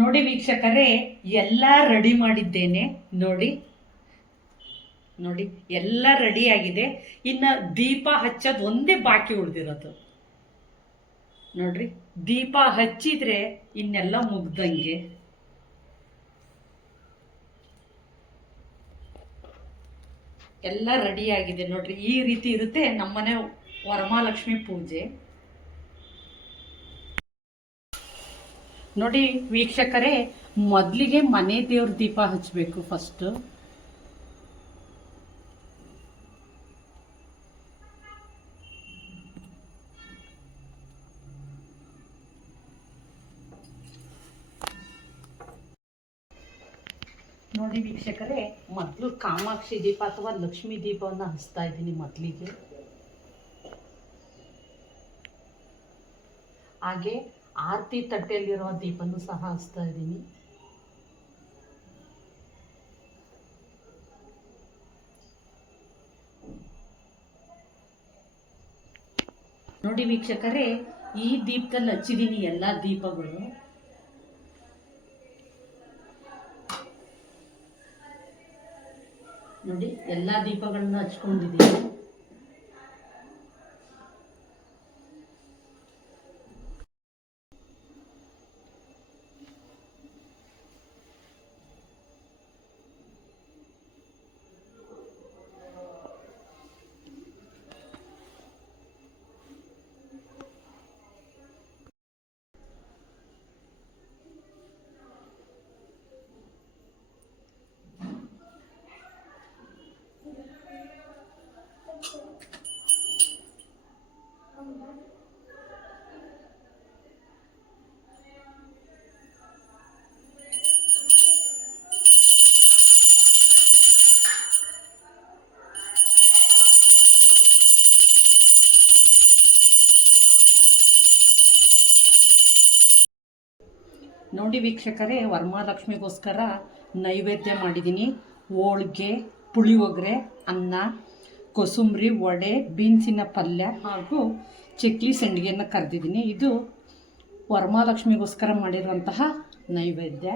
ನೋಡಿ ವೀಕ್ಷಕರೇ, ಎಲ್ಲ ರೆಡಿ ಮಾಡಿದ್ದೇನೆ. ನೋಡಿ ನೋಡಿ ಎಲ್ಲ ರೆಡಿ ಆಗಿದೆ. ಇನ್ನು ದೀಪ ಹಚ್ಚೋದು ಒಂದೇ ಬಾಕಿ ಉಳಿದಿರೋದು. ನೋಡ್ರಿ, ದೀಪ ಹಚ್ಚಿದ್ರೆ ಇನ್ನೆಲ್ಲ ಮುಗ್ದಂಗೆ. ಎಲ್ಲ ರೆಡಿ ಆಗಿದೆ ನೋಡ್ರಿ. ಈ ರೀತಿ ಇರುತ್ತೆ ನಮ್ಮನೆ ವರಮಹಾಲಕ್ಷ್ಮಿ ಪೂಜೆ. ನೋಡಿ ವೀಕ್ಷಕರೇ, ಮೊದಲಿಗೆ ಮನೆ ದೇವ್ರ ದೀಪ ಹಚ್ಚಬೇಕು ಫಸ್ಟ್. ನೋಡಿ ವೀಕ್ಷಕರೇ, ಮೊದಲು ಕಾಮಾಕ್ಷಿ ದೀಪ ಅಥವಾ ಲಕ್ಷ್ಮೀ ದೀಪವನ್ನು ಹಚ್ತಾ ಇದ್ದೀನಿ ಮೊದಲಿಗೆ. ಹಾಗೆ ಆರತಿ ತಟ್ಟೆಯಲ್ಲಿರೋ ದೀಪನೂ ಸಹ ಹಚ್ತಾ ಇದ್ದೀನಿ. ನೋಡಿ ವೀಕ್ಷಕರೇ, ಈ ದೀಪದಲ್ಲಿ ಹಚ್ಚಿದ್ದೀನಿ ಎಲ್ಲ ದೀಪಗಳು. ನೋಡಿ ಎಲ್ಲ ದೀಪಗಳನ್ನ ಹಚ್ಕೊಂಡಿದ್ದೀನಿ. ನೋಡಿ ವೀಕ್ಷಕರೇ, ವರಮಹಾಲಕ್ಷ್ಮಿಗೋಸ್ಕರ ನೈವೇದ್ಯ ಮಾಡಿದ್ದೀನಿ. ಹೋಳಿಗೆ, ಪುಳಿಯೋಗರೆ, ಅನ್ನ, ಕೋಸಂಬರಿ, ವಡೆ, ಬೀನ್ಸಿನ ಪಲ್ಯ ಹಾಗೂ ಚಕ್ಲಿ ಸಂಡಿಗೆಯನ್ನು ಕರೆದಿದ್ದೀನಿ. ಇದು ವರಮಹಾಲಕ್ಷ್ಮಿಗೋಸ್ಕರ ಮಾಡಿರುವಂತಹ ನೈವೇದ್ಯ.